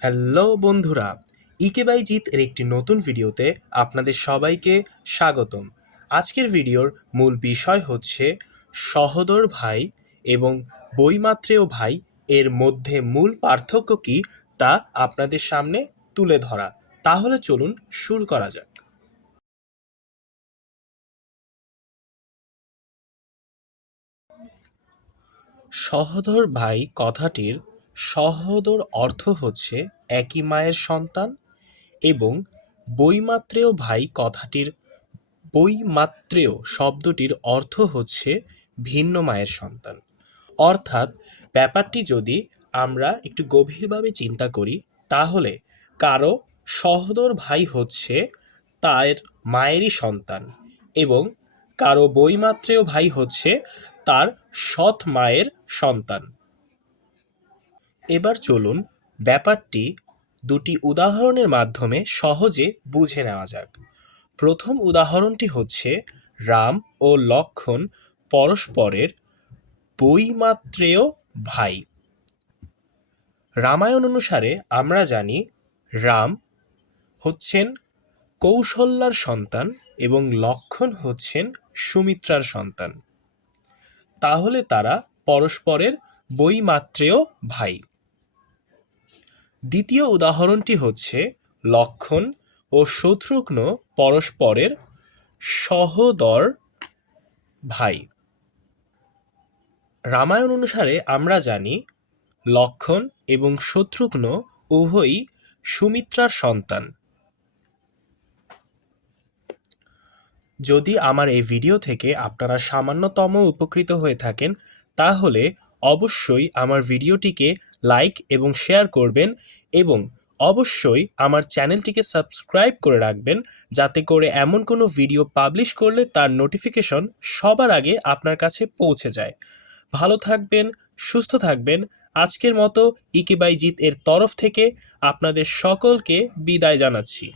Hello বন্ধুরা, ইকে by জিত এর একটি নতুন ভিডিওতে আপনাদের সবাইকে স্বাগতম। আজকের ভিডিওর মূল বিষয় হচ্ছে সহোদর ভাই এবং বৈমাত্রেয় ভাই এর মধ্যে মূল পার্থক্য কী তা আপনাদের সামনে তুলে ধরা। তাহলে চলুন শুরু করা যাক। সহোদর ভাই কথাটির সহোদর অর্থ হচ্ছে একই মায়ের সন্তান এবং বৈমাত্রেয় ভাই কথাটির বৈমাত্রেয় শব্দটির অর্থ হচ্ছে ভিন্ন মায়ের সন্তান। অর্থাৎ ব্যাপারটি যদি আমরা একটু গভীরভাবে চিন্তা করি তাহলে কারো সহোদর ভাই হচ্ছে তার মায়েরই সন্তান এবং কারো বৈমাত্রেয় ভাই হচ্ছে তার সৎ মায়ের সন্তান। এবার চলুন ব্যাপারটি দুটি উদাহরণের মাধ্যমে সহজে বুঝে নেওয়া যাক। প্রথম উদাহরণটি হচ্ছে রাম ও লক্ষ্মণ পরস্পরের বৈমাত্রেয় ভাই। রামায়ণ অনুসারে আমরা জানি রাম হচ্ছেন কৌশল্যার সন্তান এবং লক্ষ্মণ হচ্ছেন সুমিত্রার সন্তান। তাহলে তারা পরস্পরের বৈমাত্রেয় ভাই। দ্বিতীয় উদাহরণটি হচ্ছে লক্ষ্মণ ও শত্রুঘ্ন পরস্পরের সহোদর ভাই। রামায়ণ অনুসারে আমরা জানি লক্ষ্মণ এবং শত্রুঘ্ন উভয়ই সুমিত্রার সন্তান। যদি আমার এই ভিডিও থেকে আপনারা সামান্যতম উপকৃত হয়ে থাকেন তাহলে অবশ্যই আমার ভিডিওটিকে লাইক এবং শেয়ার করবেন এবং অবশ্যই আমার চ্যানেলটিকে সাবস্ক্রাইব করে রাখবেন যাতে করে এমন কোনো ভিডিও পাবলিশ করলে তার নোটিফিকেশন সবার আগে আপনার কাছে পৌঁছে যায়। ভালো থাকবেন, সুস্থ থাকবেন। আজকের মতো ইকে বাই জিত এর তরফ থেকে আপনাদের সকলকে বিদায় জানাচ্ছি।